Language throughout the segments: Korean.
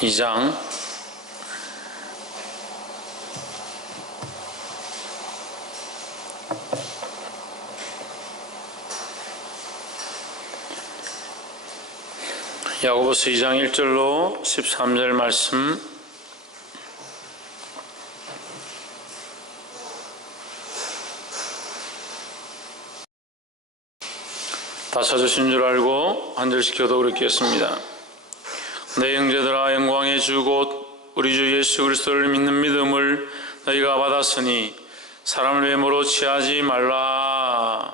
2장 야고보서 2장 1절로 13절 말씀. 다 찾으신 줄 알고 한 절씩 교독을 읽겠습니다. 내 형제들아, 영광의 주 곧 우리 주 예수 그리스도를 믿는 믿음을 너희가 받았으니 사람을 외모로 취하지 말라.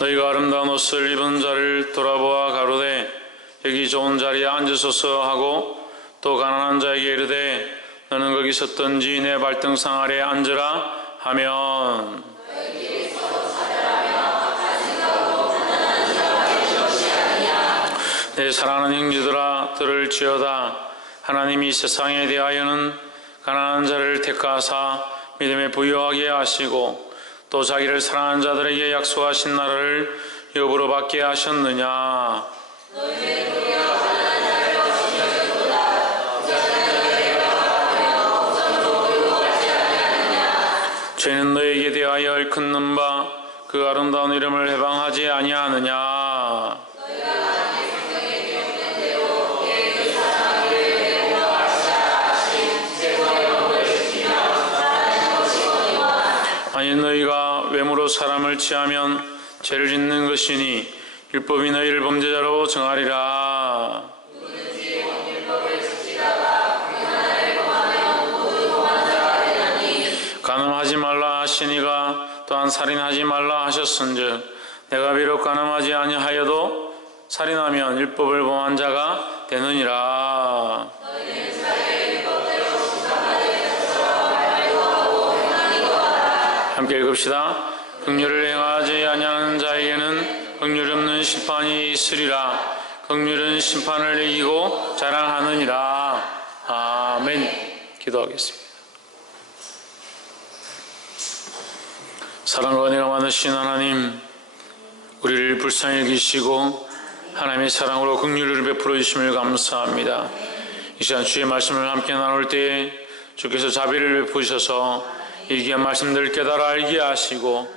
너희가 아름다운 옷을 입은 자를 돌아보아 가로되 여기 좋은 자리에 앉으소서 하고, 또 가난한 자에게 이르되 너는 거기 섰던지 내 발등상 아래에 앉으라 하면, 내 사랑하는 형제들아, 들을지어다. 하나님이 세상에 대하여는 가난한 자를 택하사 믿음에 부유하게 하시고, 또 자기를 사랑하는 자들에게 약속하신 나라를 여부로 받게 하셨느냐. 죄는 너에게 대하여 일컫는 바 그 아름다운 이름을 해방하지 아니하느냐. 아니 너희가 외모로 사람을 취하면 죄를 짓는 것이니 율법이 너희를 범죄자로 정하리라. 간음하지 말라 하시니가 또한 살인하지 말라 하셨은즉, 내가 비록 간음하지 아니하여도 살인하면 율법을 범한 자가 되느니라. 함께 읽읍시다. 긍휼을 행하지 아니하는 자에게는 긍휼 없는 심판이 있으리라. 긍휼은 심판을 이기고 자랑하느니라. 아멘. 기도하겠습니다. 사랑과 은혜가 많으신 하나님, 우리를 불쌍히 여기시고 하나님의 사랑으로 긍휼을 베풀어 주심을 감사합니다. 이 시간 주의 말씀을 함께 나눌 때에 주께서 자비를 베푸셔서 이 귀한 말씀들을 깨달아 알게 하시고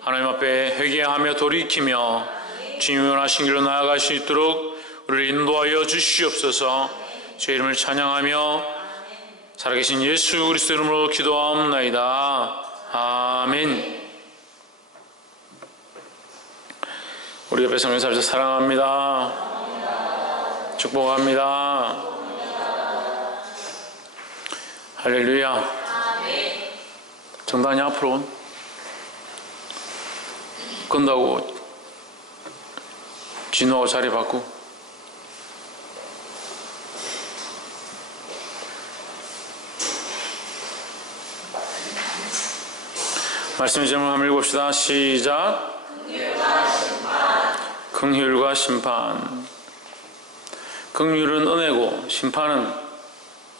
하나님 앞에 회개하며 돌이키며 주님이 원하신 길로 나아갈 수 있도록 우리를 인도하여 주시옵소서. 주의 이름을 찬양하며 살아계신 예수 그리스도 이름으로 기도하옵나이다. 아멘. 우리 옆에 성령 살자 사랑합니다. 축복합니다. 할렐루야. 정단이 앞으로 건다고 진호하고 자리 바꾸고. 말씀의 제목 한번 읽읍시다. 시작. 긍휼과 심판. 긍휼은 은혜고 심판은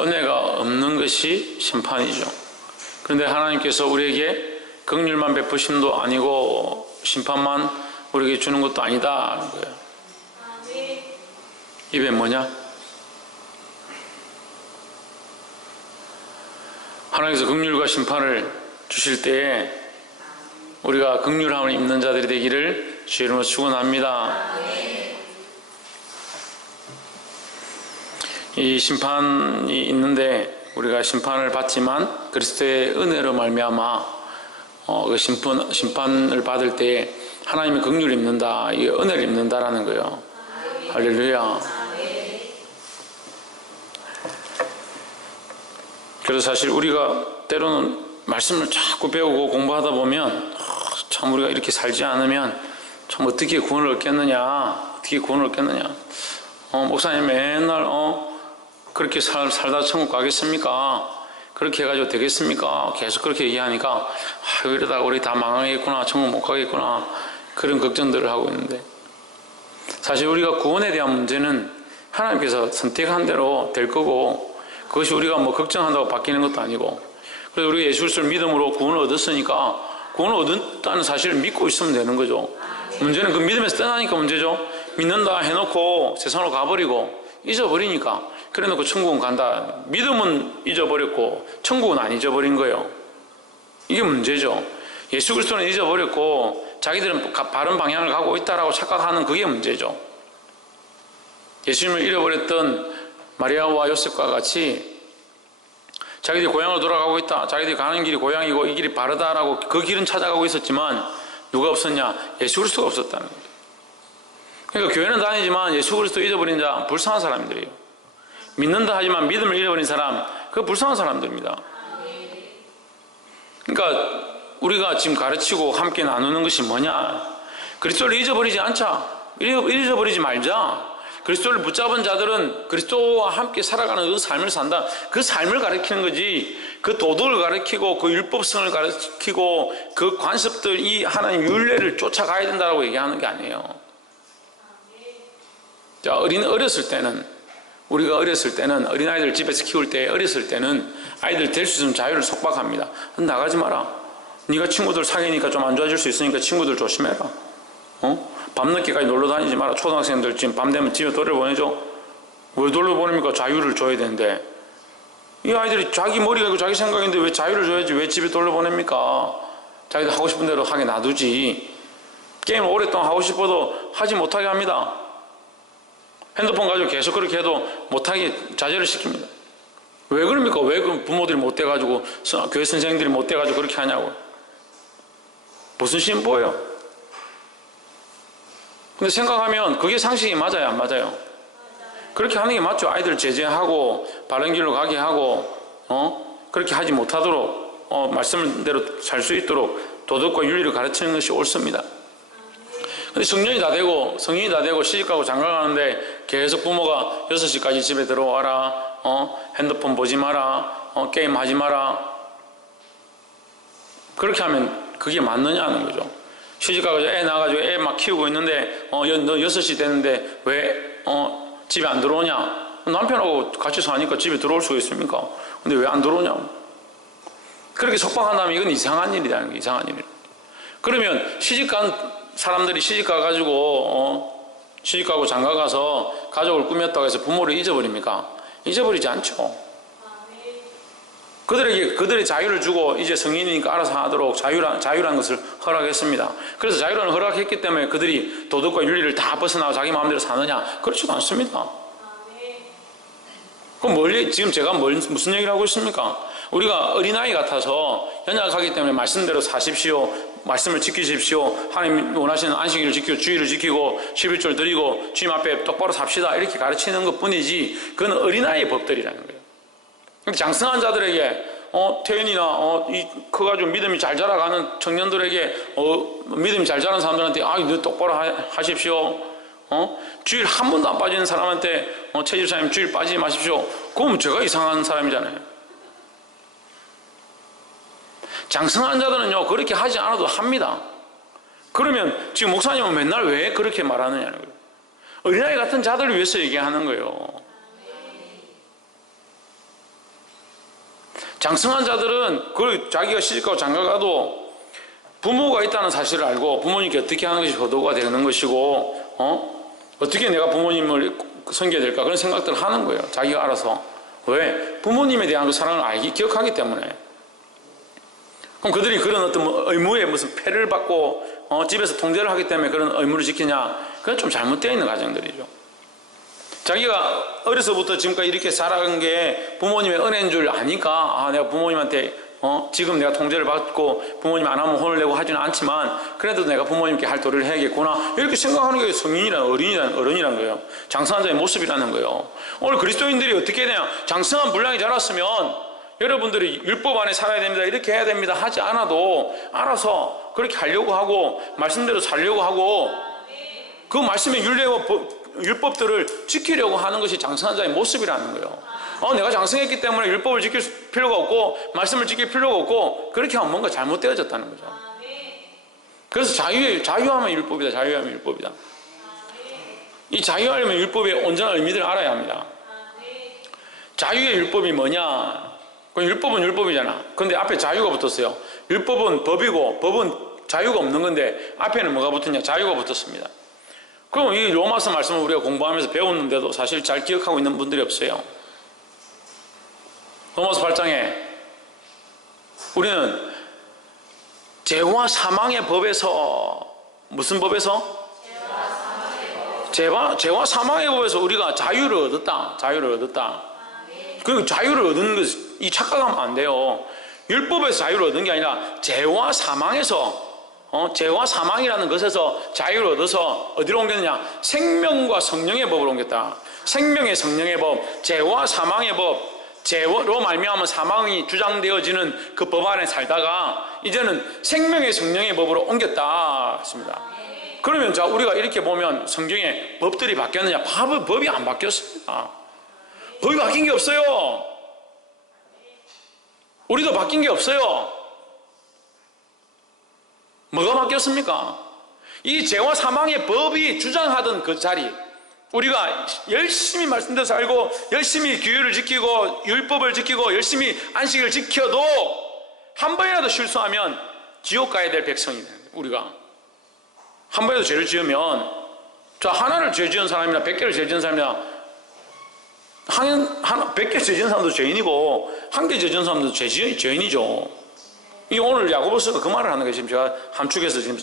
은혜가 없는 것이 심판이죠. 그런데 하나님께서 우리에게 긍휼만 베푸심도 아니고 심판만 우리에게 주는 것도 아니다 하는 거예요. 입에 뭐냐? 하나님께서 긍휼과 심판을 주실 때에 우리가 긍휼함을 입는 자들이 되기를 주의 이름으로 축원합니다. 이 심판이 있는데 우리가 심판을 받지만 그리스도의 은혜로 말미암아 그 심판을 받을 때 하나님의 긍휼을 입는다, 이 은혜를 입는다라는 거예요. 할렐루야. 그래서 사실 우리가 때로는 말씀을 자꾸 배우고 공부하다 보면 참 우리가 이렇게 살지 않으면 참 어떻게 구원을 얻겠느냐, 어떻게 구원을 얻겠느냐. 목사님 맨날 그렇게 살다 천국 가겠습니까? 그렇게 해가지고 되겠습니까? 계속 그렇게 얘기하니까 이러다가 우리 다 망하겠구나, 천국 못 가겠구나, 그런 걱정들을 하고 있는데, 사실 우리가 구원에 대한 문제는 하나님께서 선택한 대로 될 거고, 그것이 우리가 뭐 걱정한다고 바뀌는 것도 아니고, 그래서 우리가 예수 그리스도를 믿음으로 구원을 얻었으니까 구원을 얻었다는 사실을 믿고 있으면 되는 거죠. 문제는 그 믿음에서 떠나니까 문제죠. 믿는다 해놓고 세상으로 가버리고 잊어버리니까 그래놓고 천국은 간다. 믿음은 잊어버렸고 천국은 안 잊어버린 거예요. 이게 문제죠. 예수 그리스도는 잊어버렸고 자기들은 바른 방향을 가고 있다라고 착각하는 그게 문제죠. 예수님을 잃어버렸던 마리아와 요셉과 같이 자기들이 고향으로 돌아가고 있다. 자기들이 가는 길이 고향이고 이 길이 바르다라고 그 길은 찾아가고 있었지만 누가 없었냐? 예수 그리스도가 없었다는 거죠. 그러니까 교회는 다니지만 예수 그리스도 잊어버린 자 불쌍한 사람들이에요. 믿는다 하지만 믿음을 잃어버린 사람, 그거 불쌍한 사람들입니다. 그러니까 우리가 지금 가르치고 함께 나누는 것이 뭐냐? 그리스도를 잊어버리지 않자. 잊어버리지 말자. 그리스도를 붙잡은 자들은 그리스도와 함께 살아가는 그 삶을 산다. 그 삶을 가르치는 거지. 그 도덕을 가르치고 그 율법성을 가르치고 그 관습들, 이 하나님 율례를 쫓아가야 된다고 얘기하는 게 아니에요. 자, 어렸을 때는, 우리가 어렸을 때는, 어린아이들 집에서 키울 때 어렸을 때는 아이들 될 수 있으면 자유를 속박합니다. 나가지 마라. 네가 친구들 사귀니까 좀 안 좋아질 수 있으니까 친구들 조심해라. 밤늦게까지 놀러 다니지 마라. 초등학생들 지금 밤 되면 집에 돌려보내줘. 왜 돌려보냅니까? 자유를 줘야 되는데. 이 아이들이 자기 머리가 있고 자기 생각인데 왜 자유를 줘야지 왜 집에 돌려보냅니까? 자기들 하고 싶은 대로 하게 놔두지. 게임을 오랫동안 하고 싶어도 하지 못하게 합니다. 핸드폰 가지고 계속 그렇게 해도 못하게 자제를 시킵니다. 왜 그럽니까? 왜 그 부모들이 못 돼가지고 교회 선생님들이 못 돼가지고 그렇게 하냐고. 무슨 신보예요? 근데 생각하면 그게 상식이 맞아요, 안 맞아요? 그렇게 하는 게 맞죠. 아이들 제재하고 바른 길로 가게 하고 그렇게 하지 못하도록 말씀대로 살 수 있도록 도덕과 윤리를 가르치는 것이 옳습니다. 근데 성년이 다 되고 시집가고 장가가는데 계속 부모가 6시까지 집에 들어와라, 핸드폰 보지 마라, 게임 하지 마라, 그렇게 하면 그게 맞느냐는 거죠. 시집가고 애 낳아가지고 애 막 키우고 있는데 너 6시 됐는데 왜 집에 안 들어오냐? 남편하고 같이 사니까 집에 들어올 수가 있습니까? 근데 왜 안 들어오냐? 그렇게 속박한다면 이건 이상한 일이라는 거예요. 이상한 일. 그러면 시집간 사람들이 시집가가지고 시집가고 장가가서 가족을 꾸몄다고 해서 부모를 잊어버립니까? 잊어버리지 않죠. 그들에게 그들의 자유를 주고 이제 성인이니까 알아서 하도록 자유라는 것을 허락했습니다. 그래서 자유를 허락했기 때문에 그들이 도덕과 윤리를 다 벗어나고 자기 마음대로 사느냐? 그렇지도 않습니다. 그럼 지금 제가 무슨 얘기를 하고 있습니까? 우리가 어린아이 같아서 연약하기 때문에 말씀대로 사십시오. 말씀을 지키십시오. 하나님 원하시는 안식일을 지키고 주일을 지키고 11조를 드리고 주님 앞에 똑바로 삽시다. 이렇게 가르치는 것 뿐이지 그건 어린아이의 법들이라는 거예요. 장성한 자들에게 태연이나 커가지고 믿음이 잘 자라가는 청년들에게 믿음이 잘 자라는 사람들한테 너 똑바로 하십시오. 주일 한 번도 안 빠지는 사람한테 최 집사님 주일 빠지지 마십시오. 그럼 제가 이상한 사람이잖아요. 장성한 자들은요 그렇게 하지 않아도 합니다. 그러면 지금 목사님은 맨날 왜 그렇게 말하느냐는 거예요. 어린아이 같은 자들을 위해서 얘기하는 거예요. 장성한 자들은 그걸 자기가 시집가고 장가가도 부모가 있다는 사실을 알고 부모님께 어떻게 하는 것이 효도가 되는 것이고 어떻게 내가 부모님을 섬겨야 될까 그런 생각들을 하는 거예요. 자기가 알아서. 왜? 부모님에 대한 그 사랑을 기억하기 때문에. 그럼 그들이 그런 어떤 의무에 무슨 패를 받고 집에서 통제를 하기 때문에 그런 의무를 지키냐? 그건 좀 잘못되어 있는 가정들이죠. 자기가 어려서부터 지금까지 이렇게 살아간 게 부모님의 은혜인 줄 아니까 내가 부모님한테 지금 내가 통제를 받고 부모님 안 하면 혼을 내고 하지는 않지만 그래도 내가 부모님께 할 도리를 해야겠구나 이렇게 생각하는 게 성인이란 어른이란 거예요. 장성한 자의 모습이라는 거예요. 오늘 그리스도인들이 어떻게 해야 되냐? 장성한 분량이 자랐으면 여러분들이 율법 안에 살아야 됩니다. 이렇게 해야 됩니다. 하지 않아도 알아서 그렇게 하려고 하고 말씀대로 살려고 하고 그 말씀의 윤례와 율법들을 지키려고 하는 것이 장성한 자의 모습이라는 거예요. 내가 장성했기 때문에 율법을 지킬 필요가 없고 말씀을 지킬 필요가 없고 그렇게 하면 뭔가 잘못되어졌다는 거죠. 그래서 자유하면 율법이다. 자유하면 율법이다. 이 자유하려면 율법의 온전한 의미들을 알아야 합니다. 자유의 율법이 뭐냐? 그럼 율법은 율법이잖아. 근데 앞에 자유가 붙었어요. 율법은 법이고 법은 자유가 없는 건데 앞에는 뭐가 붙었냐? 자유가 붙었습니다. 그럼 이 로마서 말씀을 우리가 공부하면서 배웠는데도 사실 잘 기억하고 있는 분들이 없어요. 로마서 8장에 우리는 죄와 사망의 법에서, 무슨 법에서? 죄와 사망의 법에서 우리가 자유를 얻었다. 자유를 얻었다. 그리고 자유를 얻는 것, 이 착각하면 안 돼요. 율법에서 자유를 얻은 게 아니라 죄와 사망에서, 죄와 사망이라는 것에서 자유를 얻어서 어디로 옮겼느냐? 생명과 성령의 법을 옮겼다. 생명의 성령의 법, 죄와 사망의 법, 죄로 말미암아 사망이 주장되어지는 그 법 안에 살다가 이제는 생명의 성령의 법으로 옮겼다 했습니다. 그러면 자, 우리가 이렇게 보면 성경에 법들이 바뀌었느냐? 법이 안 바뀌었습니다. 법이 바뀐 게 없어요. 우리도 바뀐 게 없어요. 뭐가 바뀌었습니까? 이 죄와 사망의 법이 주장하던 그 자리, 우리가 열심히 말씀대로 살고 열심히 규율을 지키고 율법을 지키고 열심히 안식을 지켜도 한 번이라도 실수하면 지옥 가야 될 백성이 돼요. 우리가 한 번이라도 죄를 지으면, 자, 하나를 죄 지은 사람이나 100개를 죄 지은 사람이나 100개 죄 지은 사람도 죄인이고 1개 죄 지은 사람도 죄인이죠. 이 오늘 야고보서가 그 말을 하는 거예요. 지금 제가 함축해서 지금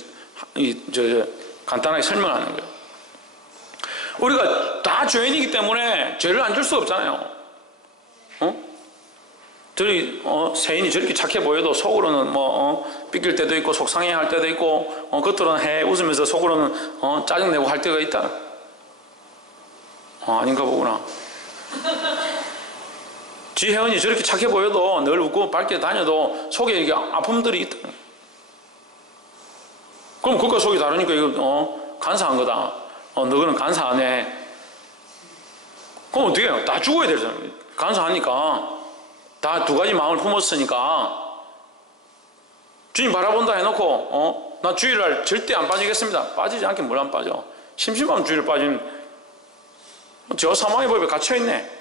간단하게 설명하는 거예요. 우리가 다 죄인이기 때문에 죄를 안 줄 수 없잖아요. 세인이 저렇게 착해 보여도 속으로는 삐낄 때도 있고 속상해할 때도 있고 겉으로는 해 웃으면서 속으로는 짜증내고 할 때가 있다. 아닌가 보구나. 지혜원이 저렇게 착해 보여도 늘 웃고 밝게 다녀도 속에 이게 아픔들이 있다. 그럼 그것과 속이 다르니까 이거 간사한 거다. 너는 간사 안 해. 그럼 어떻게 해요? 다 죽어야 되잖아요. 간사하니까 다 두 가지 마음을 품었으니까 주님 바라본다 해놓고 나 주일날 절대 안 빠지겠습니다. 빠지지 않게 뭘 안 빠져. 심심하면 주일을 빠지면 저 사망의 법에 갇혀있네.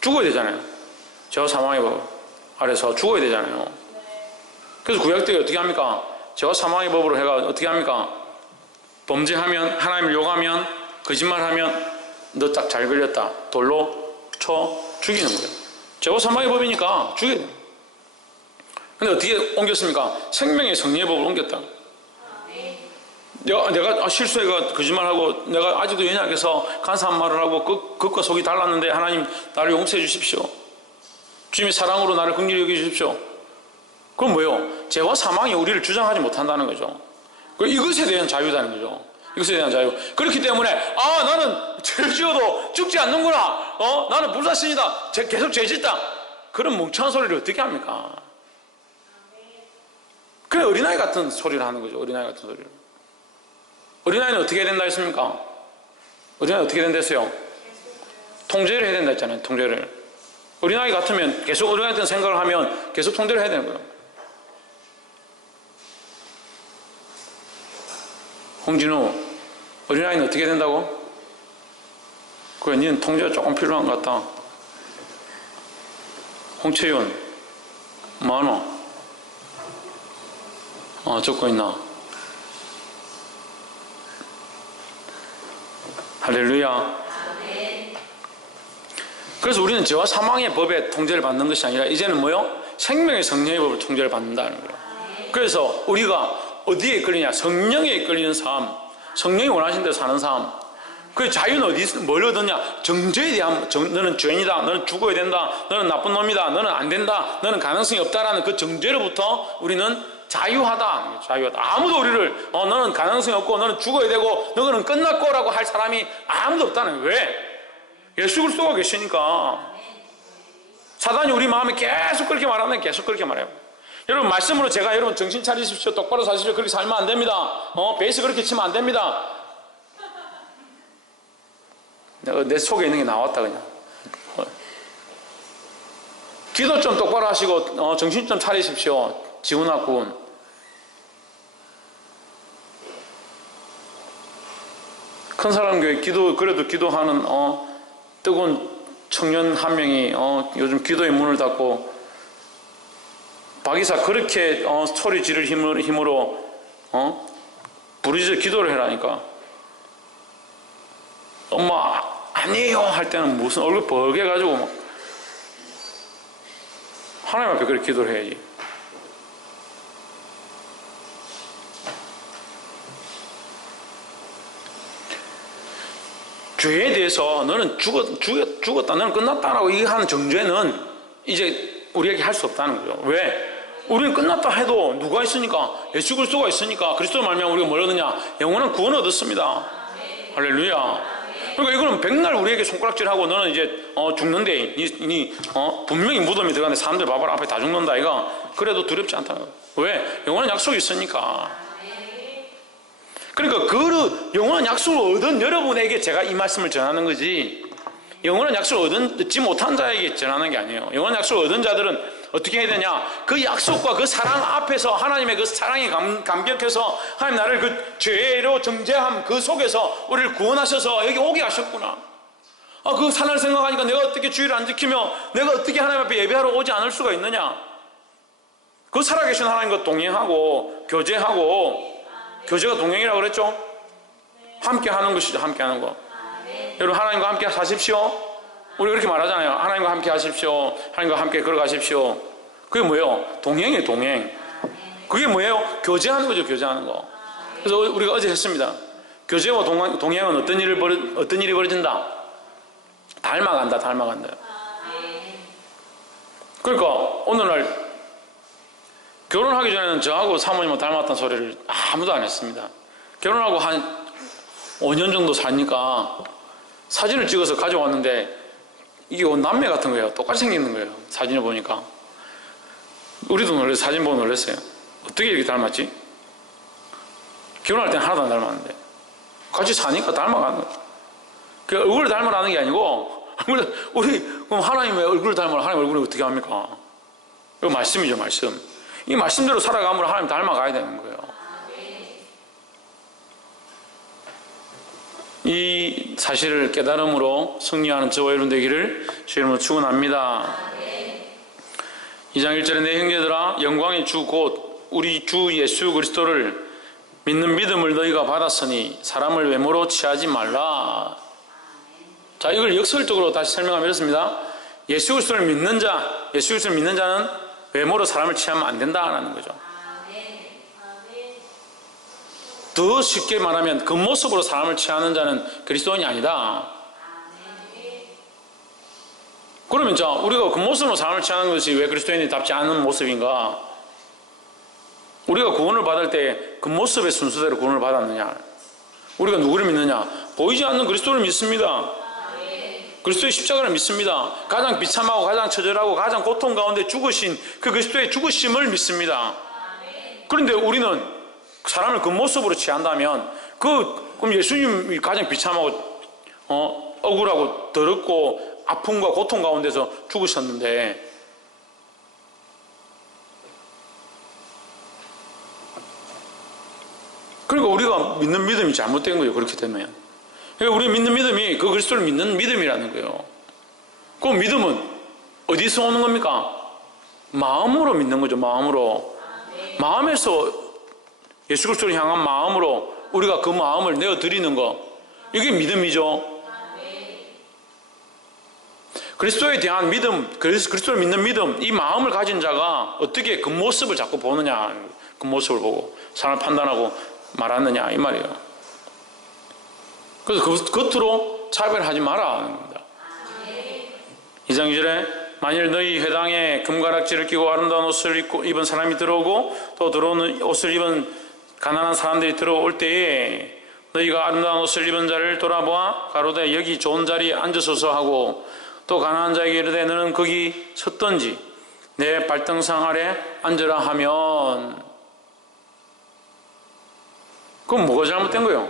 죽어야 되잖아요. 저 사망의 법 아래서 죽어야 되잖아요. 그래서 구약 때 어떻게 합니까? 저 사망의 법으로 해가 어떻게 합니까? 범죄하면, 하나님을 욕하면, 거짓말하면 너 딱 잘 걸렸다. 돌로 쳐 죽이는 거예요. 죄와 사망의 법이니까 죽여야 돼요. 근데 어떻게 옮겼습니까? 생명의 성령의 법을 옮겼다. 내가 실수해가 거짓말하고 내가 아직도 연약해서 간사한 말을 하고 겉과 속이 달랐는데 하나님 나를 용서해 주십시오. 주님의 사랑으로 나를 긍휼히 여겨 주십시오. 그럼 뭐예요? 죄와 사망이 우리를 주장하지 못한다는 거죠. 이것에 대한 자유다는 거죠. 이것에 대한 자유. 그렇기 때문에 나는 죄를 지어도 죽지 않는구나. 나는 불사신이다. 계속 죄 짓다. 그런 멍청한 소리를 어떻게 합니까? 그래 어린아이 같은 소리를 하는 거죠. 어린아이 같은 소리를. 어린아이는 어떻게 해야 된다 했습니까? 어린아이 어떻게 된다 했어요? 통제를 해야 된다 했잖아요. 통제를. 어린아이 같으면 계속 어린아이 같은 생각을 하면 계속 통제를 해야 되는 거예요. 홍진우, 어린아이는 어떻게 된다고? 그래, 니는 통제가 조금 필요한 것 같다. 홍채윤, 뭐하노? 적고 있나? 할렐루야. 그래서 우리는 죄와 사망의 법에 통제를 받는 것이 아니라 이제는 뭐요? 생명의 성령의 법을 통제를 받는다는 거예요. 그래서 우리가 어디에 이끌리냐? 성령에 이끌리는 삶, 성령이 원하신 대로 사는 삶. 그 자유는 어디서 뭘 얻었냐? 정죄에 대한 너는 죄인이다, 너는 죽어야 된다, 너는 나쁜 놈이다, 너는 안 된다, 너는 가능성이 없다라는 그 정죄로부터 우리는 자유하다. 아무도 우리를 너는 가능성이 없고 너는 죽어야 되고 너는 끝났고 라고 할 사람이 아무도 없다는 거예요. 왜? 예수 그리스도가 계시니까. 사단이 우리 마음에 계속 그렇게 말하면 계속 그렇게 말해요. 여러분 말씀으로 제가 여러분 정신 차리십시오, 똑바로 사십시오, 그렇게 살면 안 됩니다. 베이스 그렇게 치면 안 됩니다. 내 속에 있는 게 나왔다 그냥. 기도 좀 똑바로 하시고 정신 좀 차리십시오. 지훈아 군. 큰 사람 교회 그래도 기도하는 뜨거운 청년 한 명이 요즘 기도의 문을 닫고 박이사 그렇게 소리 지를 힘으로 부르짖어 기도를 해라니까 엄마 아니에요 할 때는 무슨 얼굴 벌게가지고 막 하나님 앞에 그렇게 기도를 해야지. 죄에 대해서 너는 죽었다 너는 끝났다라고 얘기하는 정죄는 이제 우리에게 할 수 없다는 거죠. 왜? 우리는 끝났다 해도 누가 있으니까? 예수 그리스도가 있으니까. 그리스도로 말미암아 우리가 뭘 얻느냐? 영원한 구원을 얻었습니다. 할렐루야. 그러니까 이거는 백날 우리에게 손가락질하고 너는 이제 죽는데 분명히 무덤이 들어가는데 사람들 봐봐라 앞에 다 죽는다 이거. 그래도 두렵지 않다는 거예요. 왜? 영원한 약속이 있으니까. 그러니까 그 영원한 약속을 얻은 여러분에게 제가 이 말씀을 전하는 거지, 영원한 약속을 얻지 못한 자에게 전하는 게 아니에요. 영원한 약속을 얻은 자들은 어떻게 해야 되냐? 그 약속과 그 사랑 앞에서 하나님의 그 사랑에 감격해서 하나님 나를 그 죄로 정죄함 그 속에서 우리를 구원하셔서 여기 오게 하셨구나. 그 사랑을 생각하니까 내가 어떻게 주의를 안 지키며 내가 어떻게 하나님 앞에 예배하러 오지 않을 수가 있느냐? 그 살아계신 하나님과 동행하고 교제하고, 교제가 동행이라고 그랬죠? 함께 하는 것이죠. 함께 하는 거. 여러분 하나님과 함께 사십시오. 우리 그렇게 말하잖아요. 하나님과 함께 하십시오. 하나님과 함께 걸어가십시오. 그게 뭐예요? 동행이에요. 동행. 그게 뭐예요? 교제하는 거죠. 교제하는 거. 그래서 우리가 어제 했습니다. 교제와 동행은 어떤 일이 벌어진다? 닮아간다. 닮아간다. 그러니까 오늘날 결혼하기 전에는 저하고 사모님은 닮았다는 소리를 아무도 안 했습니다. 결혼하고 한 5년 정도 사니까 사진을 찍어서 가져왔는데 이게 남매 같은 거예요. 똑같이 생기는 거예요. 사진을 보니까. 우리도 놀랐어요. 사진 보고 놀랐어요. 어떻게 이렇게 닮았지? 결혼할 때는 하나도 안 닮았는데 같이 사니까 닮아가는 거예요. 그 얼굴을 닮아라는 게 아니고 우리 그럼 하나님의 얼굴을 닮아라. 하나님 얼굴을 어떻게 합니까? 이거 말씀이죠. 말씀. 이 말씀대로 살아가면 하나님 닮아가야 되는 거예요. 이 사실을 깨달음으로 승리하는 저와 여러분 되기를 주 이름으로 축원합니다. 2장 1절에 내 형제들아 영광의 주 곧 우리 주 예수 그리스도를 믿는 믿음을 너희가 받았으니 사람을 외모로 취하지 말라. 자, 이걸 역설적으로 다시 설명하면 이렇습니다. 예수 그리스도를 믿는 자, 예수 그리스도를 믿는 자는 외모로 사람을 취하면 안 된다라는 거죠. 더 쉽게 말하면 겉모습으로 사람을 취하는 자는 그리스도인이 아니다. 그러면 자, 우리가 겉모습으로 사람을 취하는 것이 왜 그리스도인답지 않은 모습인가? 우리가 구원을 받을 때 겉모습의 순서대로 구원을 받았느냐? 우리가 누구를 믿느냐? 보이지 않는 그리스도를 믿습니다. 그리스도의 십자가를 믿습니다. 가장 비참하고 가장 처절하고 가장 고통 가운데 죽으신 그 그리스도의 죽으심을 믿습니다. 그런데 우리는 사람을 그 모습으로 취한다면 그럼 예수님이 가장 비참하고 억울하고 더럽고 아픔과 고통 가운데서 죽으셨는데 그러니까 우리가 믿는 믿음이 잘못된 거예요. 그렇게 되면 그러니까 우리 믿는 믿음이 그 그리스도를 믿는 믿음이라는 거예요. 그 믿음은 어디서 오는 겁니까? 마음으로 믿는 거죠. 마음으로. 마음에서 예수 그리스도를 향한 마음으로 우리가 그 마음을 내어드리는 거, 이게 믿음이죠. 그리스도에 대한 믿음, 그리스도를 믿는 믿음, 이 마음을 가진 자가 어떻게 그 모습을 자꾸 보느냐, 그 모습을 보고 사람을 판단하고 말하느냐 이 말이에요. 그래서 그 겉으로 차별하지 마라 하는 겁니다. 2장 2절에 만일 너희 회당에 금가락지를 끼고 아름다운 옷을 입은 사람이 들어오고 또 들어오는 옷을 입은 가난한 사람들이 들어올 때에 너희가 아름다운 옷을 입은 자를 돌아보아 가로되 여기 좋은 자리에 앉으소서 하고 또 가난한 자에게 이르되 너는 거기 섰던지 내 발등상 아래 앉으라 하면 그럼 뭐가 잘못된 거예요?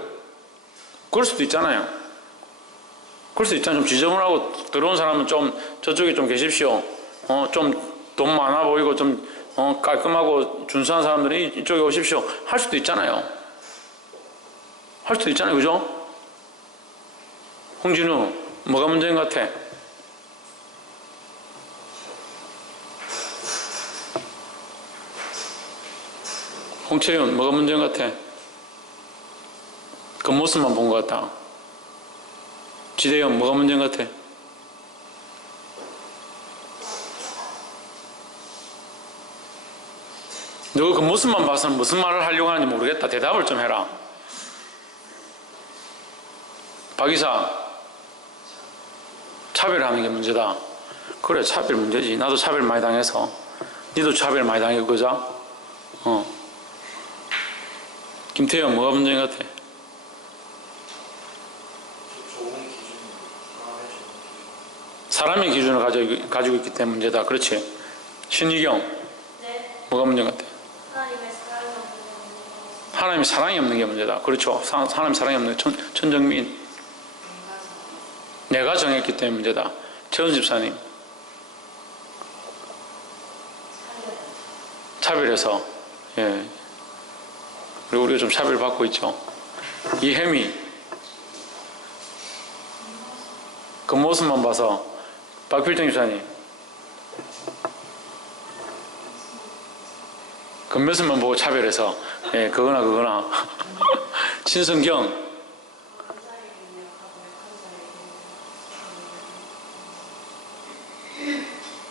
그럴 수도 있잖아요. 그럴 수도 있잖아요. 좀 지저분하고 들어온 사람은 좀 저쪽에 좀 계십시오. 좀 돈 많아 보이고 좀 깔끔하고 준수한 사람들이 이쪽에 오십시오. 할 수도 있잖아요. 할 수도 있잖아요. 그죠? 홍진우, 뭐가 문제인 것 같아? 홍채윤 뭐가 문제인 것 같아? 겉모습만 본 것 같다. 지대현 뭐가 문제인 것 같아? 너 겉모습만 봐서는 무슨 말을 하려고 하는지 모르겠다. 대답을 좀 해라. 박 이사, 차별하는 게 문제다. 그래, 차별 문제지. 나도 차별 많이 당해서. 니도 차별 많이 당했고, 그죠? 김태형 뭐가 문제인 것 같아? 사람의 기준을 가지고 있기 때문에 문제다. 그렇지. 신희경 네. 뭐가 문제인 것 같아? 하나님의 사랑이 없는 게 문제다. 하나님이 사랑이 없는 게 문제다. 그렇죠. 하나님 사랑이 없는 천정민. 내가 정했기 때문에 문제다. 최은 집사님. 차별해서. 예. 그리고 우리가 좀 차별받고 있죠. 이혜미. 그 모습만 봐서. 박필정 집사님. 그 모습만 보고 차별해서. 예, 그거나. 신성경.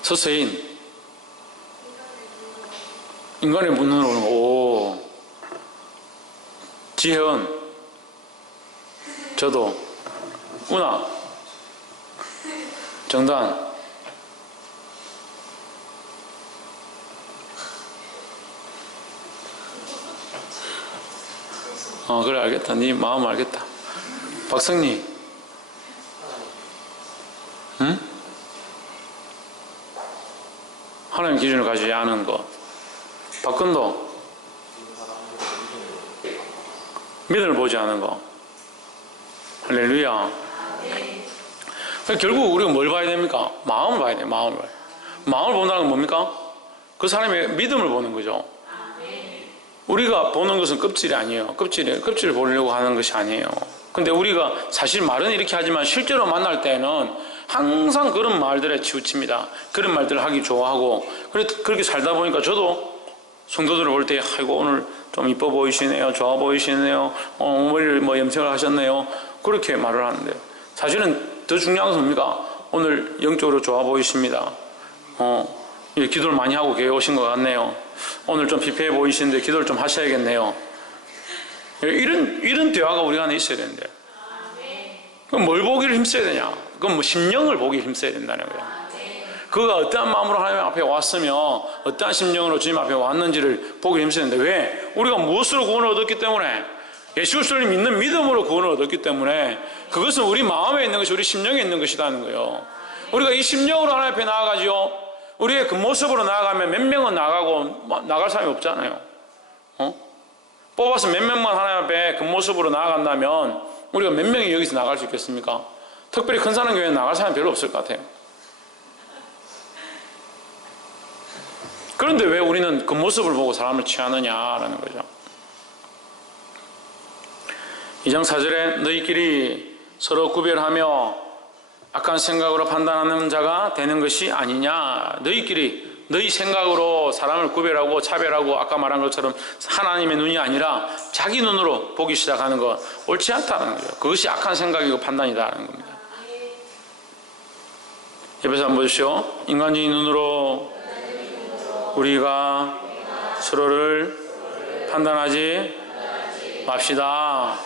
서세인. 인간의 본능으로 오는 거. 오. 지혜은. 저도. 운아. 정단. 그래, 알겠다. 네 마음 알겠다. 박성리. 응? 하나님 기준을 가지지 않은 것. 박근도. 믿음을 보지 않은 것. 할렐루야. 결국 우리가 뭘 봐야 됩니까? 마음을 봐야 돼요. 마음을. 마음을 본다는 건 뭡니까? 그 사람의 믿음을 보는 거죠. 우리가 보는 것은 껍질이 아니에요. 껍질을 보려고 하는 것이 아니에요. 근데 우리가 사실 말은 이렇게 하지만 실제로 만날 때는 항상 그런 말들에 치우칩니다. 그런 말들을 하기 좋아하고 그렇게 살다 보니까 저도 성도들을 볼 때 아이고 오늘 좀 이뻐 보이시네요. 좋아 보이시네요. 머리를 뭐 염색을 하셨네요. 그렇게 말을 하는데 사실은 더 중요한 것은 뭡니까? 오늘 영적으로 좋아 보이십니다. 기도를 많이 하고 교회 오신 것 같네요. 오늘 좀 피폐해 보이시는데 기도를 좀 하셔야겠네요. 이런 대화가 우리 안에 있어야 되는데. 그럼 뭘 보기를 힘써야 되냐? 그럼 뭐 심령을 보기 힘써야 된다는 거야. 그가 어떠한 마음으로 하나님 앞에 왔으며 어떠한 심령으로 주님 앞에 왔는지를 보기 힘써야 되는데 왜? 우리가 무엇으로 구원을 얻었기 때문에 예수 그리스도를 믿는 믿음으로 구원을 얻었기 때문에 그것은 우리 마음에 있는 것이 우리 심령에 있는 것이라는 거예요. 우리가 이 심령으로 하나님 앞에 나아가지요. 우리의 그 모습으로 나아가면 몇 명은 나가고 나갈 사람이 없잖아요. 뽑아서 몇 명만 하나님 앞에 그 모습으로 나아간다면 우리가 몇 명이 여기서 나갈 수 있겠습니까? 특별히 큰 사람 교회는 나갈 사람이 별로 없을 것 같아요. 그런데 왜 우리는 그 모습을 보고 사람을 취하느냐라는 거죠. 2장 4절에 너희끼리 서로 구별하며 악한 생각으로 판단하는 자가 되는 것이 아니냐. 너희끼리 너희 생각으로 사람을 구별하고 차별하고 아까 말한 것처럼 하나님의 눈이 아니라 자기 눈으로 보기 시작하는 것 옳지 않다는 거죠. 그것이 악한 생각이고 판단이다라는 겁니다. 옆에서 한번 보십시오. 인간적인 눈으로 우리가 서로를 판단하지 맙시다.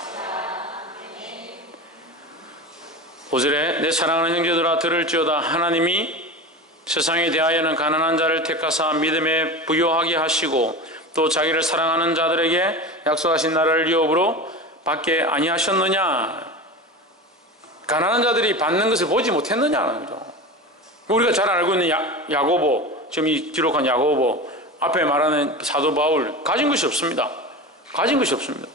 5절에 내 사랑하는 형제들아 들을지어다. 하나님이 세상에 대하여는 가난한 자를 택하사 믿음에 부요하게 하시고 또 자기를 사랑하는 자들에게 약속하신 나라를 유업으로 받게 아니하셨느냐. 가난한 자들이 받는 것을 보지 못했느냐는 거죠. 우리가 잘 알고 있는 야고보, 지금 이 기록한 야고보 앞에 말하는 사도 바울 가진 것이 없습니다. 가진 것이 없습니다.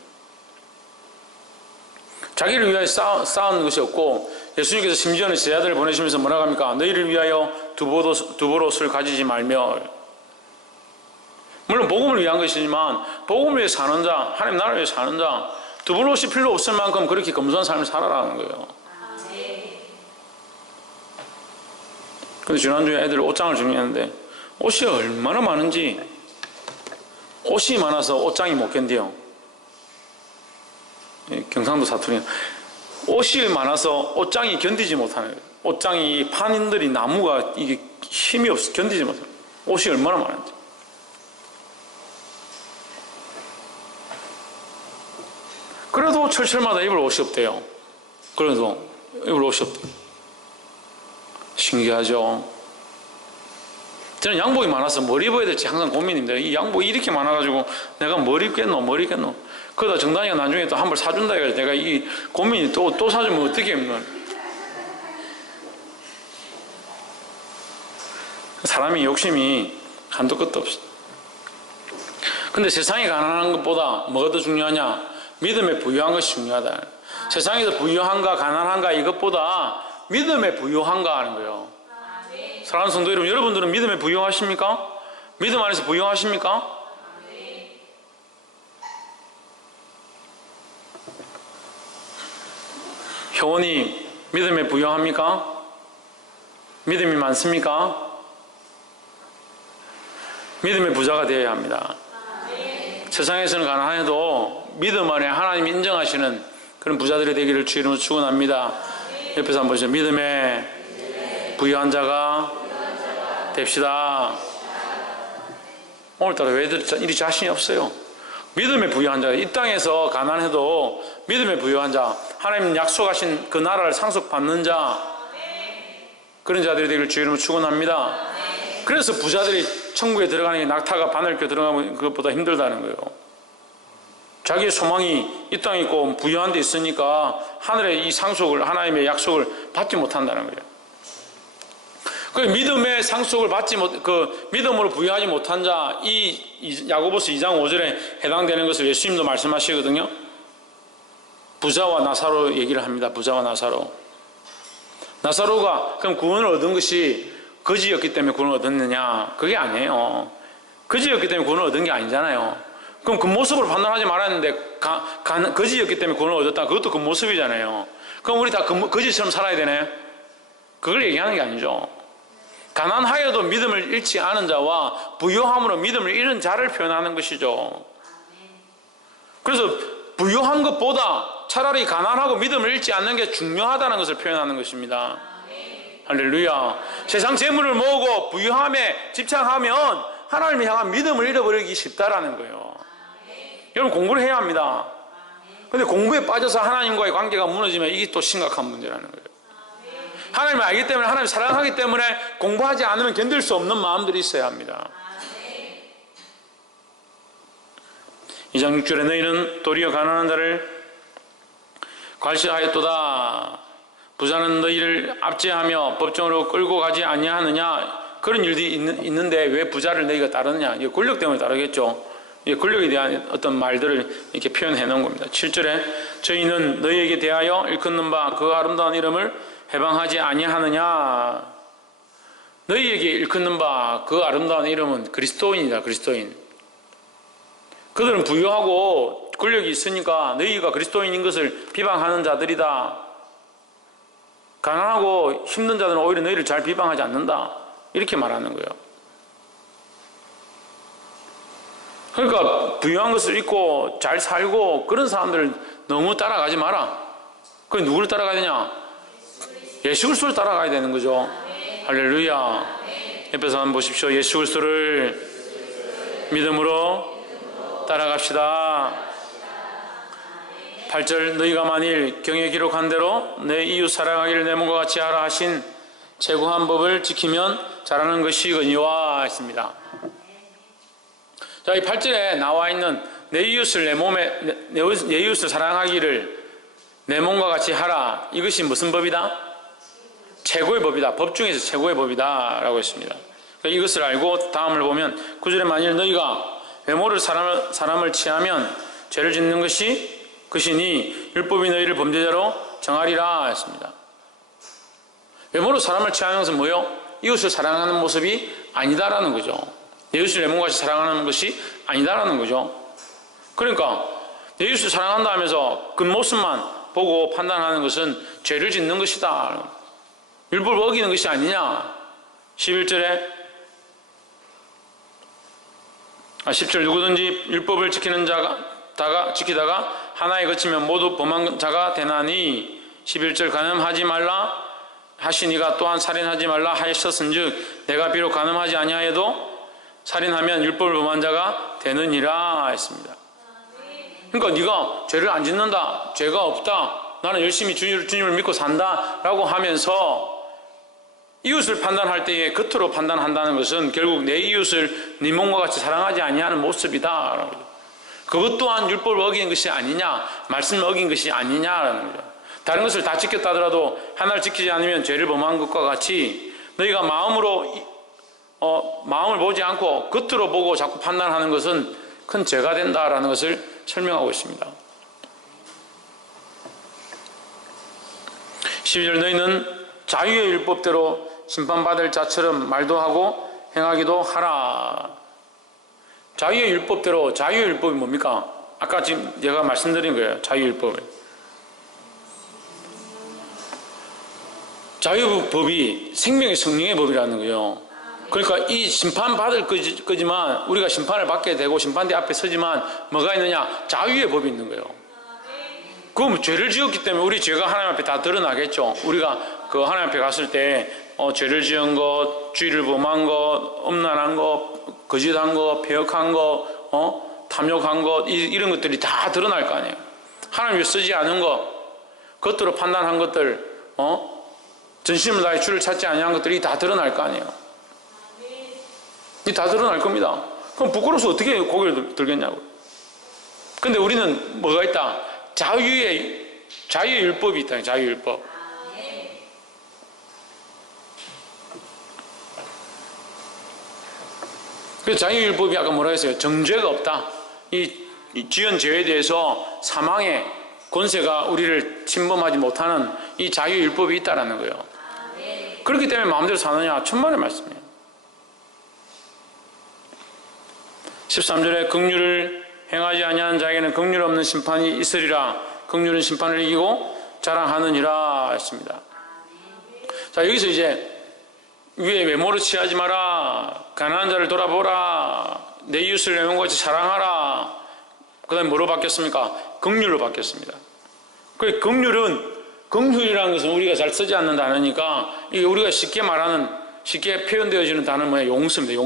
자기를 위하여 쌓은 것이 없고 예수님께서 심지어는 제자들을 보내시면서 뭐라고 합니까? 너희를 위하여 두보옷을 가지지 말며. 물론 복음을 위한 것이지만 복음을 위해 사는 자, 하나님 나라를 위해 사는 자, 두보옷이 필요 없을 만큼 그렇게 검소한 삶을 살아라는 거예요. 근데 지난주에 애들 옷장을 정리했는데 옷이 얼마나 많은지 옷이 많아서 옷장이 못 견뎌요. 경상도 사투리. 옷이 많아서 옷장이 견디지 못하는 거예요. 옷장이 판인들이 나무가 이게 힘이 없어 견디지 못해요. 옷이 얼마나 많은지. 그래도 철철마다 입을 옷이 없대요. 그래도 입을 옷이 없대요. 신기하죠? 저는 양복이 많아서 뭘 입어야 될지 항상 고민입니다. 이 양복이 이렇게 많아가지고 내가 뭘 입겠노? 그러다 정단이가 나중에 또 한 벌 사준다 해가지고 내가 이 고민이 또 사주면 어떻게 입노? 사람이 욕심이 한도 끝도 없어. 근데 세상이 가난한 것보다 뭐가 더 중요하냐? 믿음에 부유한 것이 중요하다. 세상에서 부유한가 가난한가 이것보다 믿음에 부유한가 하는 거예요. 사랑하는 성도 여러분, 여러분들은 믿음에 부유하십니까? 믿음 안에서 부유하십니까? 효원이 믿음에 부유합니까? 믿음이 많습니까? 믿음의 부자가 되어야 합니다. 세상에서는 가난해도 믿음 안에 하나님이 인정하시는 그런 부자들이 되기를 주 이름으로 축원합니다. 옆에서 한번 보시죠. 믿음에 부유한 자가 됩시다. 오늘따라 왜 이리 자신이 없어요? 믿음에 부유한 자, 이 땅에서 가난해도 믿음에 부유한 자, 하나님 약속하신 그 나라를 상속받는 자, 그런 자들이 되기를 주 이름으로 축원합니다. 그래서 부자들이 천국에 들어가는 게 낙타가 바늘 껴 들어가는 것보다 힘들다는 거예요. 자기의 소망이 이 땅에 있고 부유한 데 있으니까 하늘의 이 상속을, 하나님의 약속을 받지 못한다는 거예요. 그 믿음의 상속을 받지 못, 그 믿음으로 부유하지 못한 자, 이 야고보서 2장 5절에 해당되는 것을 예수님도 말씀하시거든요. 부자와 나사로 얘기를 합니다. 부자와 나사로. 나사로가 그럼 구원을 얻은 것이 거지였기 때문에 구원을 얻었느냐? 그게 아니에요. 거지였기 때문에 구원을 얻은 게 아니잖아요. 그럼 그 모습으로 판단하지 말았는데 거지였기 때문에 구원을 얻었다. 그것도 그 모습이잖아요. 그럼 우리 다 거지처럼 살아야 되네? 그걸 얘기하는 게 아니죠. 가난하여도 믿음을 잃지 않은 자와 부유함으로 믿음을 잃은 자를 표현하는 것이죠. 그래서 부유한 것보다 차라리 가난하고 믿음을 잃지 않는 게 중요하다는 것을 표현하는 것입니다. 할렐루야. 세상 재물을 모으고 부유함에 집착하면 하나님을 향한 믿음을 잃어버리기 쉽다라는 거예요. 여러분 공부를 해야 합니다. 그런데 공부에 빠져서 하나님과의 관계가 무너지면 이게 또 심각한 문제라는 거예요. 하나님을 알기 때문에, 하나님을 사랑하기 때문에 공부하지 않으면 견딜 수 없는 마음들이 있어야 합니다. 2장 6절에 너희는 도리어 가난한 자를 괄시하였도다. 부자는 너희를 압제하며 법정으로 끌고 가지 아니하느냐. 그런 일들이 있는데 왜 부자를 너희가 따르느냐. 이게 권력 때문에 따르겠죠. 이게 권력에 대한 어떤 말들을 이렇게 표현해 놓은 겁니다. 7절에 저희는 너희에게 대하여 일컫는 바 그 아름다운 이름을 해방하지 아니하느냐. 너희에게 일컫는 바 그 아름다운 이름은 그리스도인이다. 그리스도인. 그들은 부유하고 권력이 있으니까 너희가 그리스도인인 것을 비방하는 자들이다. 가난하고 힘든 자들은 오히려 너희를 잘 비방하지 않는다. 이렇게 말하는 거예요. 그러니까 부유한 것을 잊고 잘 살고 그런 사람들을 너무 따라가지 마라. 그게 누구를 따라가야 되냐? 예수 그리스도를 따라가야 되는 거죠. 할렐루야. 옆에서 한번 보십시오. 예수 그리스도를 믿음으로 따라갑시다. 8절 너희가 만일 경에 기록한 대로 내 이웃 사랑하기를 내 몸과 같이 하라 하신 최고한 법을 지키면 잘하는 것이거니와 했습니다. 자, 이 8절에 나와 있는 내 이웃을 내 이웃을 사랑하기를 내 몸과 같이 하라. 이것이 무슨 법이다? 최고의 법이다. 법 중에서 최고의 법이다 라고 했습니다. 이것을 알고 다음을 보면 9절에 만일 너희가 외모를 사람을 취하면 죄를 짓는 것이니 율법이 너희를 범죄자로 정하리라 했습니다. 외모로 사람을 취하는 것은 뭐요? 이웃을 사랑하는 모습이 아니다라는 거죠. 내 이웃을 내 몸같이 사랑하는 것이 아니다라는 거죠. 그러니까 내 이웃을 사랑한다 하면서 그 모습만 보고 판단하는 것은 죄를 짓는 것이다. 율법을 어기는 것이 아니냐. 11절에 10절 누구든지 율법을 지키다가 하나에 그치면 모두 범한 자가 되나니 11절 간음하지 말라 하시니가 또한 살인하지 말라 하셨은즉 내가 비록 간음하지 아니하여도 살인하면 율법을 범한 자가 되느니라 했습니다. 그러니까 네가 죄를 안 짓는다, 죄가 없다, 나는 열심히 주님을 믿고 산다 라고 하면서 이웃을 판단할 때에 겉으로 판단한다는 것은 결국 내 이웃을 네 몸과 같이 사랑하지 아니하는 모습이다. 그것 또한 율법을 어긴 것이 아니냐, 말씀을 어긴 것이 아니냐라는 거죠. 다른 것을 다 지켰다 하더라도 하나를 지키지 않으면 죄를 범한 것과 같이 너희가 마음을 보지 않고 겉으로 보고 자꾸 판단하는 것은 큰 죄가 된다라는 것을 설명하고 있습니다. 12절 너희는 자유의 율법대로 심판받을 자처럼 말도 하고 행하기도 하라. 자유의 율법대로, 자유의 율법이 뭡니까? 아까 지금 제가 말씀드린 거예요. 자유의 율법을. 자유법이 생명의 성령의 법이라는 거예요. 그러니까 이 심판받을 거지만 우리가 심판을 받게 되고 심판대 앞에 서지만 뭐가 있느냐? 자유의 법이 있는 거예요. 그럼 죄를 지었기 때문에 우리 죄가 하나님 앞에 다 드러나겠죠. 우리가 그 하나님 앞에 갔을 때 죄를 지은 것, 주의를 범한 것, 음란한 것, 거짓한 것, 배역한 것, 탐욕한 것, 이런 것들이 다 드러날 거 아니에요. 하나님 위해 쓰지 않은 것, 겉으로 판단한 것들, 전심을 다해 주를 찾지 아니한 것들이 다 드러날 거 아니에요. 이 다 드러날 겁니다. 그럼 부끄러워서 어떻게 고개를 들겠냐고. 근데 우리는 뭐가 있다? 자유의 율법이 있다. 자유의 율법. 그래서 자유의 율법이 아까 뭐라 했어요? 정죄가 없다. 이 지은 죄에 대해서 사망의 권세가 우리를 침범하지 못하는 이 자유의 율법이 있다라는 거예요. 그렇기 때문에 마음대로 사느냐? 천만의 말씀이에요. 13절에 긍휼을 행하지 아니하는 자에게는 긍휼 없는 심판이 있으리라. 긍휼은 심판을 이기고 자랑하느니라 했습니다. 자, 여기서 이제 위에 외모를 취하지 마라, 가난한 자를 돌아보라, 내 이웃을 내 몸과 같이 사랑하라. 그 다음에 뭐로 바뀌었습니까? 긍휼로 바뀌었습니다. 그 긍휼이라는 것은 우리가 잘 쓰지 않는 단어니까 이게 우리가 쉽게 표현되어지는 단어는 뭐예요? 용서입니다.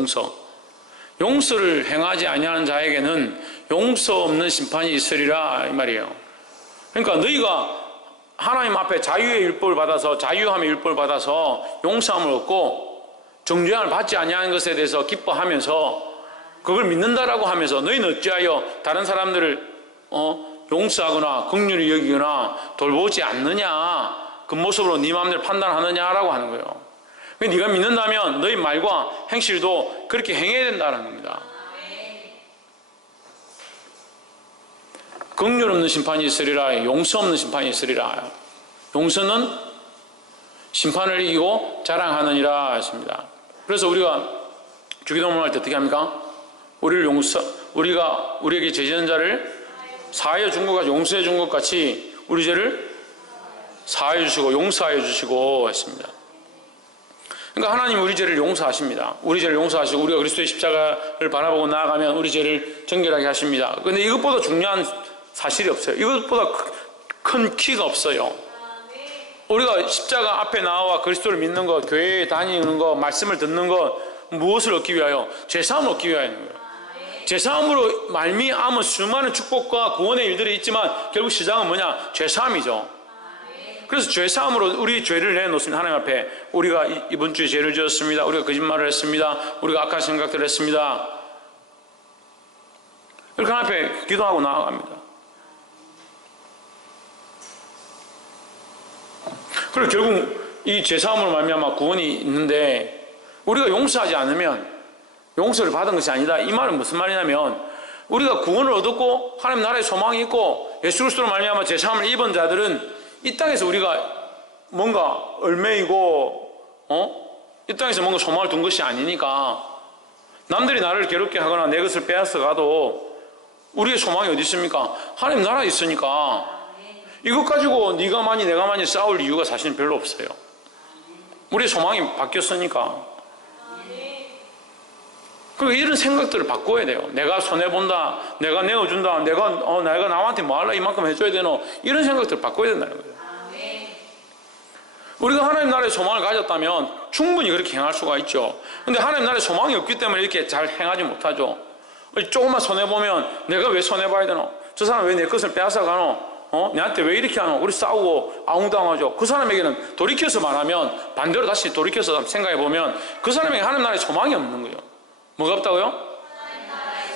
용서를 행하지 아니하는 자에게는 용서 없는 심판이 있으리라 이 말이에요. 그러니까 너희가 하나님 앞에 자유의 율법을 받아서, 자유함의 율법을 받아서 용서함을 얻고 정죄함을 받지 아니하는 것에 대해서 기뻐하면서 그걸 믿는다라고 하면서 너희는 어찌하여 다른 사람들을 용서하거나 긍휼히 여기거나 돌보지 않느냐, 그 모습으로 네 마음대로 판단하느냐라고 하는 거예요. 네가 믿는다면 너희 말과 행실도 그렇게 행해야 된다는 겁니다. 긍휼 없는 심판이 있으리라, 용서 없는 심판이 있으리라. 용서는 심판을 이기고 자랑하느니라 했습니다. 그래서 우리가 주기도문을 할 때 어떻게 합니까? 우리가 우리에게 죄 지은 자를 사하여 준 것 같이, 용서해 준 것 같이 우리 죄를 사하여 주시고 용서하여 주시고 했습니다. 그러니까 하나님이 우리 죄를 용서하십니다. 우리 죄를 용서하시고 우리가 그리스도의 십자가를 바라보고 나아가면 우리 죄를 정결하게 하십니다. 그런데 이것보다 중요한 사실이 없어요. 이것보다 큰 키가 없어요. 우리가 십자가 앞에 나와 그리스도를 믿는 것, 교회에 다니는 것, 말씀을 듣는 것, 무엇을 얻기 위하여? 죄사함을 얻기 위하여는 거예요. 죄사함으로 말미암은 수많은 축복과 구원의 일들이 있지만 결국 시작은 뭐냐? 죄사함이죠. 그래서 죄사함으로 우리 죄를 내놓습니다. 하나님 앞에 우리가 이번 주에 죄를 지었습니다. 우리가 거짓말을 했습니다. 우리가 악한 생각들을 했습니다. 이렇게 하나님 앞에 기도하고 나아갑니다. 그리고 결국 이 죄사함으로 말미암아 구원이 있는데 우리가 용서하지 않으면 용서를 받은 것이 아니다. 이 말은 무슨 말이냐면 우리가 구원을 얻었고 하나님 나라의 소망이 있고 예수 그리스도로 말미암아 죄사함을 입은 자들은 이 땅에서 우리가 뭔가 얼매이고 이 땅에서 뭔가 소망을 둔 것이 아니니까 남들이 나를 괴롭게 하거나 내 것을 빼앗아 가도 우리의 소망이 어디 있습니까? 하나님 나라에 있으니까 이것 가지고 네가 많이 내가 많이 싸울 이유가 사실은 별로 없어요. 우리의 소망이 바뀌었으니까. 그리고 이런 생각들을 바꿔야 돼요. 내가 손해본다, 내가 내어준다, 내가 남한테 뭐 할라 이만큼 해줘야 되노, 이런 생각들을 바꿔야 된다는 거예요. 우리가 하나님 나라의 소망을 가졌다면 충분히 그렇게 행할 수가 있죠. 근데 하나님 나라의 소망이 없기 때문에 이렇게 잘 행하지 못하죠. 조금만 손해보면 내가 왜 손해봐야 되노? 저 사람 왜 내 것을 빼앗아 가노? 내한테 왜 이렇게 하노? 우리 싸우고 아웅당하죠. 그 사람에게는 돌이켜서 말하면, 반대로 다시 돌이켜서 생각해보면 그 사람에게 하나님 나라의 소망이 없는 거예요. 뭐가 없다고요?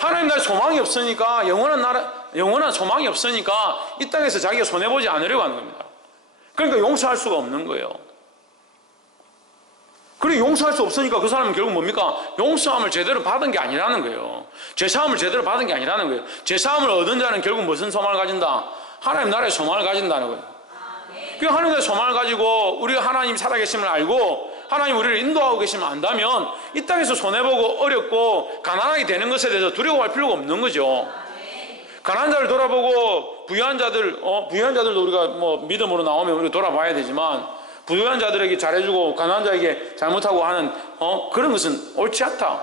하나님 나라의 소망이 없으니까, 영원한 소망이 없으니까 이 땅에서 자기가 손해보지 않으려고 하는 겁니다. 그러니까 용서할 수가 없는 거예요. 그리고 용서할 수 없으니까 그 사람은 결국 뭡니까? 용서함을 제대로 받은 게 아니라는 거예요. 죄사함을 제대로 받은 게 아니라는 거예요. 죄사함을 얻은 자는 결국 무슨 소망을 가진다? 하나님 나라의 소망을 가진다는 거예요. 그 하나님 나라의 소망을 가지고 우리가 하나님 살아계심을 알고 하나님 우리를 인도하고 계시면 안다면 이 땅에서 손해보고 어렵고 가난하게 되는 것에 대해서 두려워할 필요가 없는 거죠. 가난한 자를 돌아보고 부유한 자들도 우리가 뭐 믿음으로 나오면 우리가 돌아봐야 되지만, 부유한 자들에게 잘해주고 가난한 자에게 잘못하고 하는 그런 것은 옳지 않다.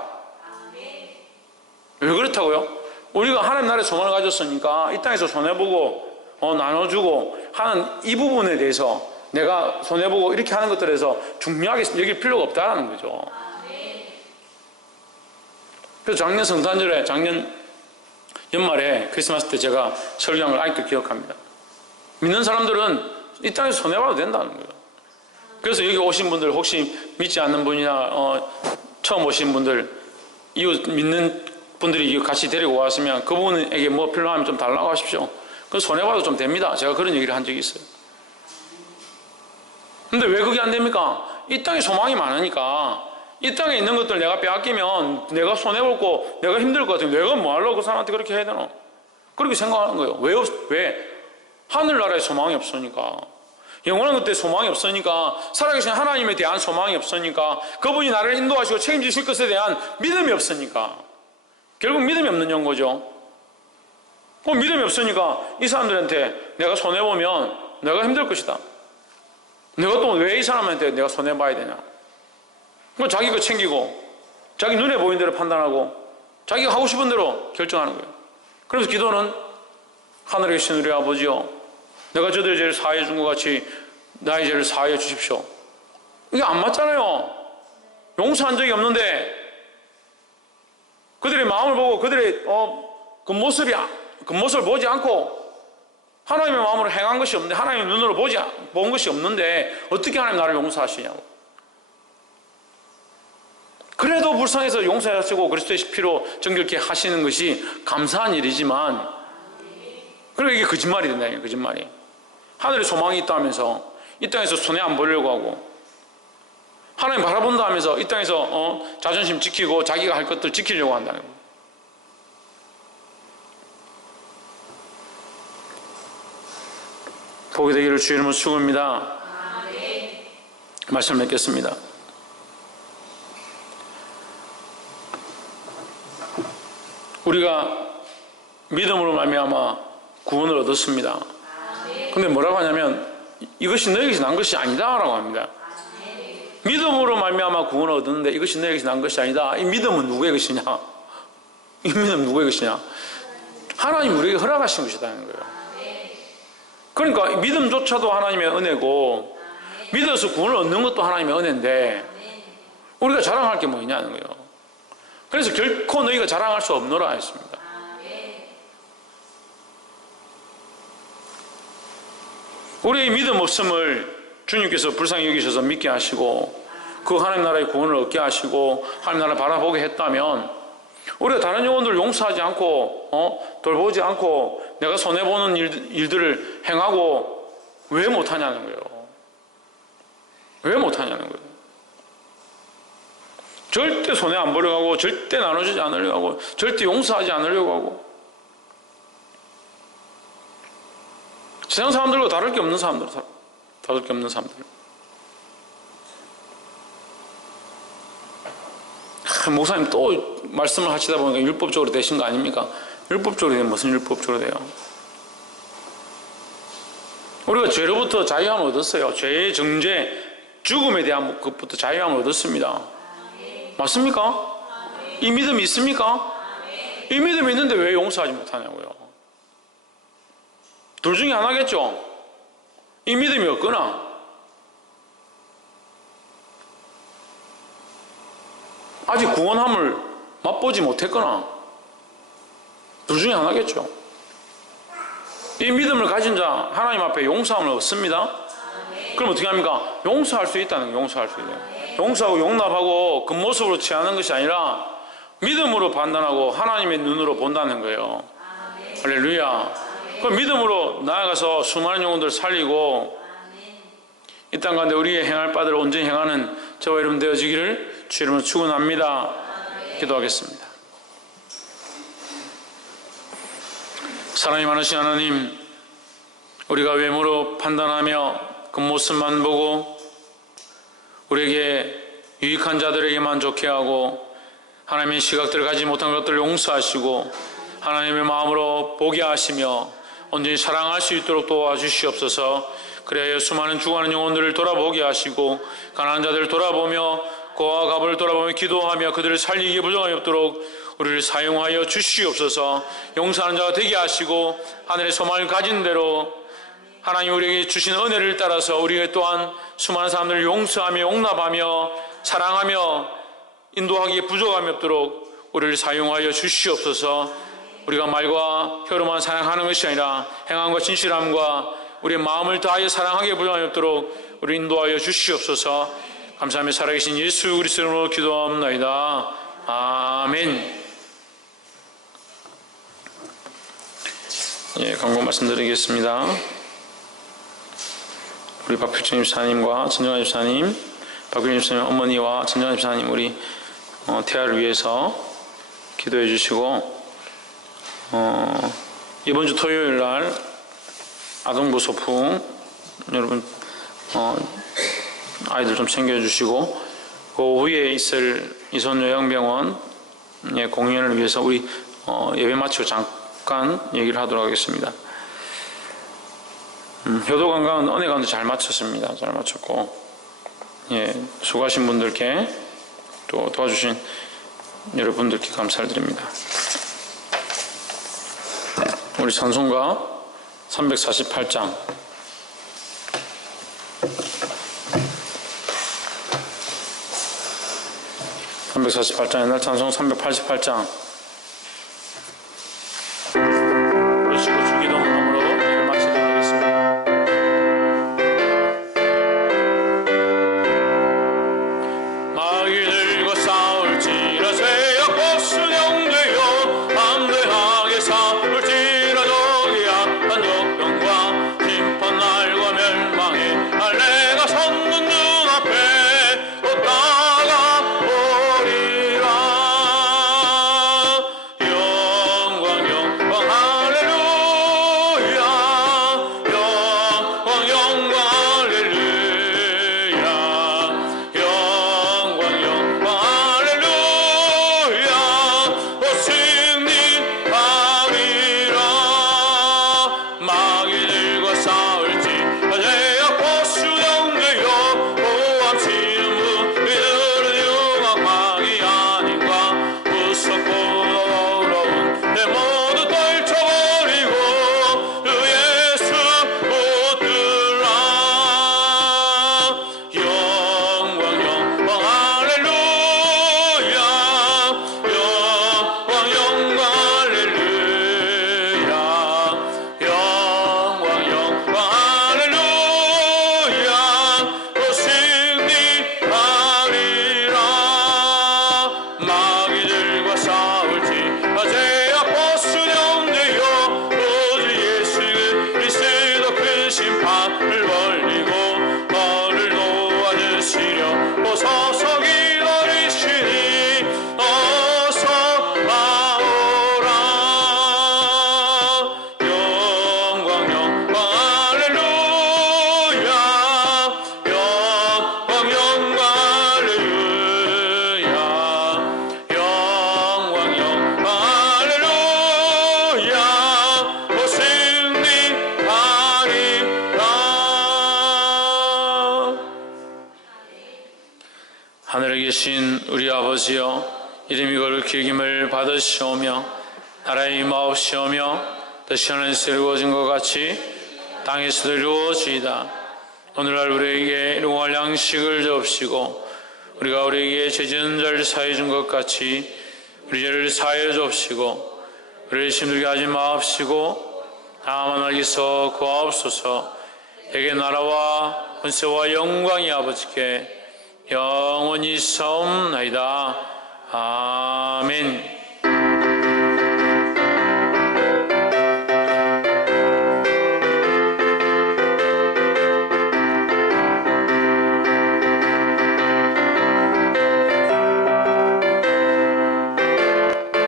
왜 그렇다고요? 우리가 하나님 나라의 소망을 가졌으니까 이 땅에서 손해보고 나눠주고 하는 이 부분에 대해서 내가 손해보고 이렇게 하는 것들에서 중요하게 여길 필요가 없다는 거죠. 그래서 작년 성탄절에, 작년 연말에 크리스마스 때 제가 설교한 걸 아직도 기억합니다. 믿는 사람들은 이 땅에서 손해봐도 된다는 거예요. 그래서 여기 오신 분들, 혹시 믿지 않는 분이나 처음 오신 분들, 이웃 믿는 분들이 같이 데리고 왔으면 그분에게 뭐 필요하면 좀 달라고 하십시오. 그 손해봐도 좀 됩니다. 제가 그런 얘기를 한 적이 있어요. 근데 왜 그게 안 됩니까? 이 땅에 소망이 많으니까. 이 땅에 있는 것들 내가 빼앗기면 내가 손해볼 내가 힘들 것 같으면 내가 뭐 하려고 그 사람한테 그렇게 해야 되나? 그렇게 생각하는 거예요. 왜? 하늘나라에 소망이 없으니까. 영원한 것들에 소망이 없으니까, 살아계신 하나님에 대한 소망이 없으니까, 그분이 나를 인도하시고 책임지실 것에 대한 믿음이 없으니까. 결국 믿음이 없는 연고죠. 믿음이 없으니까 이 사람들한테 내가 손해보면 내가 힘들 것이다. 내가 또 왜 이 사람한테 내가 손해봐야 되냐? 자기 거 챙기고 자기 눈에 보이는 대로 판단하고 자기가 하고 싶은 대로 결정하는 거예요. 그래서 기도는 하늘에 계신 우리 아버지요, 내가 저들의 죄를 사하여 준 것 같이 나의 죄를 사하여 주십시오. 이게 안 맞잖아요. 용서한 적이 없는데 그들의 마음을 보고 그들의 겉모습을 보지 않고 하나님의 마음으로 행한 것이 없는데, 하나님의 눈으로 본 것이 없는데 어떻게 하나님 나를 용서하시냐고. 그래도 불쌍해서 용서하시고 그리스도의 피로 정결케 하시는 것이 감사한 일이지만, 그리고 이게 거짓말이 된다니까요. 거짓말이. 하늘에 소망이 있다 하면서 이 땅에서 손해 안 보려고 하고, 하나님 바라본다 하면서 이 땅에서 자존심 지키고 자기가 할 것들 지키려고 한다는 거예요. 복이 되기를 주의 이름으로 축원합니다. 말씀을 맺겠습니다. 우리가 믿음으로 말미암아 구원을 얻었습니다. 근데 뭐라고 하냐면 이것이 너에게서 난 것이 아니다라고 합니다. 믿음으로 말미암아 구원을 얻었는데 이것이 너에게서 난 것이 아니다. 이 믿음은 누구의 것이냐? 이 믿음은 누구의 것이냐? 하나님 우리에게 허락하신 것이다는 거예요. 그러니까 믿음조차도 하나님의 은혜고, 믿어서 구원을 얻는 것도 하나님의 은혜인데 우리가 자랑할 게 뭐 있냐는 거예요. 그래서 결코 너희가 자랑할 수 없노라 했습니다. 우리의 믿음 없음을 주님께서 불쌍히 여기셔서 믿게 하시고 그 하나님 나라의 구원을 얻게 하시고 하나님 나라를 바라보게 했다면, 우리가 다른 영혼들을 용서하지 않고 돌보지 않고 내가 손해보는 일들을 행하고 왜 못하냐는 거예요. 왜 못하냐는 거예요. 절대 손해 안 보려고 하고 절대 나눠주지 않으려고 하고 절대 용서하지 않으려고 하고, 세상 사람들과 다를 게 없는 사람들. 목사님 또 말씀을 하시다 보니까 율법적으로 되신 거 아닙니까? 율법적으로 되면 무슨 율법적으로 돼요? 우리가 죄로부터 자유함을 얻었어요. 죄의 정죄, 죽음에 대한 것부터 자유함을 얻었습니다. 맞습니까? 이 믿음이 있습니까? 이 믿음이 있는데 왜 용서하지 못하냐고요. 둘 중에 하나겠죠. 이 믿음이 없거나 아직 구원함을 맛보지 못했거나 둘 중에 하나겠죠. 이 믿음을 가진 자 하나님 앞에 용서함을 얻습니다. 그럼 어떻게 합니까? 용서할 수 있다는 거예요. 용서할 수 있어요. 용서하고 용납하고 그 모습으로 취하는 것이 아니라 믿음으로 판단하고 하나님의 눈으로 본다는 거예요. 할렐루야. 그 믿음으로 나아가서 수많은 영혼들 살리고 이 땅 가운데 우리의 행할 바들을 온전히 행하는 저와 여러분 되어지기를 주 이름으로 축원합니다. 기도하겠습니다. 사랑이 많으신 하나님, 우리가 외모로 판단하며 그 모습만 보고 우리에게 유익한 자들에게만 좋게 하고 하나님의 시각들을 가지지 못한 것들을 용서하시고 하나님의 마음으로 보게 하시며 온전히 사랑할 수 있도록 도와주시옵소서. 그래야 수많은 죽어가는 영혼들을 돌아보게 하시고 가난한 자들을 돌아보며 고아와 가부를 돌아보며 기도하며 그들을 살리기에 부족함이 없도록 우리를 사용하여 주시옵소서. 용서하는 자가 되게 하시고 하늘의 소망을 가진 대로 하나님 우리에게 주신 은혜를 따라서 우리가 또한 수많은 사람들을 용서하며 용납하며 사랑하며 인도하기에 부족함이 없도록 우리를 사용하여 주시옵소서. 우리가 말과 혀로만 사랑하는 것이 아니라 행함과 진실함과 우리의 마음을 다하여 사랑하기에 부족함이 없도록 우리 인도하여 주시옵소서. 감사하며 살아계신 예수 그리스도 이름으로 기도합나이다. 아멘. 예, 광고 말씀드리겠습니다. 우리 박필정 집사님과 전정환 집사님, 박필정 집사님 어머니와 전정환 집사님 우리 태아를 위해서 기도해 주시고 이번 주 토요일 날 아동부 소풍 여러분 아이들 좀 챙겨주시고 그 오후에 있을 이선 요양병원의 공연을 위해서 우리 예배 마치고 잠깐 얘기를 하도록 하겠습니다. 효도 관광은 은혜 가운데 잘 마쳤습니다. 잘 마쳤고 예, 수고하신 분들께 또 도와주신 여러분들께 감사를 드립니다. 우리 찬송가 348장 옛날 찬송 388장 그러시고 주기도 마음으로 예배 마치도록 하겠습니다. 마귀들과 싸울지라 세역고 수령되어 담대하게 싸울지라 저기 악한 적병과 심판날과 멸망에 할례가 섰는 눈앞에 걷다가 오리라. 영광 영광 할렐루야. 영광 영광 할렐루야. 영광 영광 할렐루야. 승리하리라. 마귀들과 싸울지 제약고 수령되어 고함치는 무리들은 흉악하기 아닌가. 무섭고 어려운 내 모두 떨쳐버리고 그 예수 붙들라. 영광 영광 할렐루야. 영광 영광 할렐루야. 영광 영광 할렐루야. 승리하리라. 마귀들과 싸울지 제약고 수령되어 오직 예수 그리스도 큰 심판을 벌리고 너를 도와주시려 오소서 기다리시니 어서 나오라. 영광 영광 할렐루야. 영광 영광 할렐루야. 영광 영광 할렐루야. 승리하리라. 하늘에 계신 우리 아버지여, 이름이 거룩히 여김을 받으시오며 나라의 임하옵시오며 뜻이 하늘에서 이루어진 것 같이 땅에서도 이루어지이다. 오늘날 우리에게 일용할 양식을 주옵시고 우리가 우리에게 죄 지은 자를 사해 준 것 같이 우리 죄를 사해 주옵시고 우리를 힘들게 하지 마옵시고 다만 알기서 구하옵소서. 에게 나라와 권세와 영광이 아버지께 영원히 있사옵나이다. 아멘.